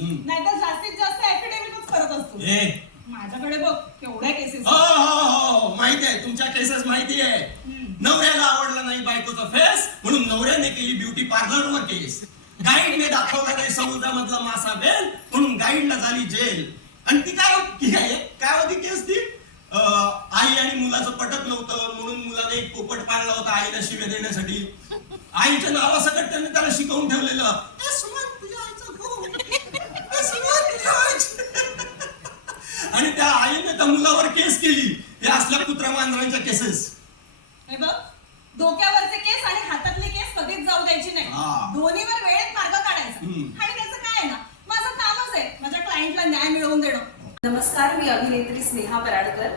नाहीतर जास्तीत जास्त ऍफिडेव्हिटच करत असतो. माझ्याकडे बघ केवढ्या केसेस. हो माहिती आहे, तुमच्या केसेस माहिती आहे. नवऱ्याला आवडला नाही बायकोचा फेस म्हणून नवऱ्याने केली ब्युटी पार्लरवर केस. गाईडने दाखवला नाही समुद्रामधला मासा बेल म्हणून गाईडला झाली जेल. आणि ती काय होती केस ती? आई आणि मुलाचं पटत नव्हतं म्हणून मुलाने एक पोपट पाळला होता आईला शिव्या देण्यासाठी. आईच्या नावासकट त्यांनी त्याला शिकवून ठेवलेलं, आणि त्या आईने त्या मुलावर केस केली. या असल्या कुत्रा मांजरांच्या केसेस. हे बघ, डोक्यावरचे केस आणि हातातले केस कधीच जाऊ द्यायची नाही. दोन्हीवर वेळेत मार्ग काढायचा. आणि त्याचं काय आहे ना, माझं कामच आहे माझ्या क्लायंटला न्याय मिळवून देणं. नमस्कार, मी अभिनेत्री स्नेहा पराडकर.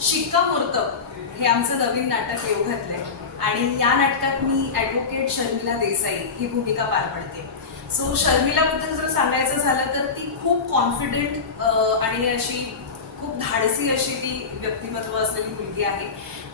शिक्कामोर्तब हे आमचं नवीन नाटक येऊ घातलंय आणि या नाटकात मी ॲडव्होकेट शर्मिला देसाई ही भूमिका पार पडते. सो शर्मिलाबद्दल जर सांगायचं झालं तर ती खूप कॉन्फिडेंट आणि अशी खूप धाडसी अशी ती व्यक्तिमत्व असलेली मुलगी आहे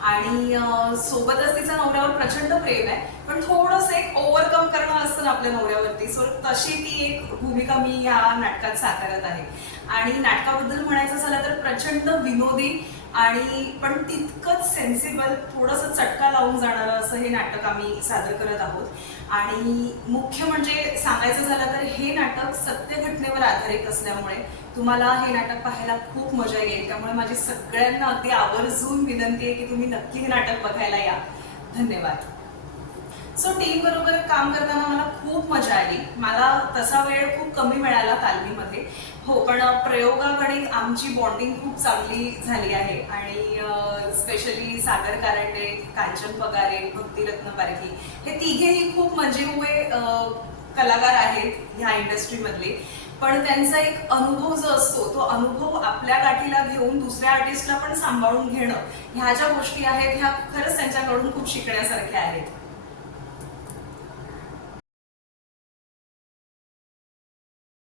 आणि सोबतच तिचा नवऱ्यावर प्रचंड प्रेम आहे, पण थोडंसं एक ओव्हरकम करणं असतं ना आपल्या नवऱ्यावरती. सो तशी ती एक भूमिका मी या नाटकात साकारत आहे. आणि नाटकाबद्दल म्हणायचं झालं तर प्रचंड विनोदी आणि पण तितकंच सेन्सिबल, थोडंसं चटका लावून जाणारं असं हे नाटक आम्ही सादर करत आहोत. आणि मुख्य म्हणजे सांगायचं झालं तर हे नाटक सत्य घटनेवर आधारित असल्यामुळे तुम्हाला हे नाटक पाहायला खूप मजा येईल. त्यामुळे माझी सगळ्यांना अगदी आवर्जून विनंती आहे की तुम्ही नक्की हे नाटक बघायला या. धन्यवाद. सो टीम बरोबर काम करताना मला खूप मजा आली. मला तसा वेळ खूप कमी मिळाला तालमीमध्ये, हो, पण प्रयोगागणिक आमची बॉन्डिंग खूप चांगली झाली आहे. आणि स्पेशली सागर कारंडे, कांचन पगारे, भक्तिरत्न पारखी हे तिघेही खूप मंजेहुए कलाकार आहेत ह्या इंडस्ट्रीमधले. पण त्यांचा एक अनुभव जो असतो तो अनुभव आपल्या गाठीला घेऊन दुसऱ्या आर्टिस्टला पण सांभाळून घेणं, ह्या ज्या गोष्टी आहेत ह्या खरंच त्यांच्याकडून खूप शिकण्यासारख्या आहेत.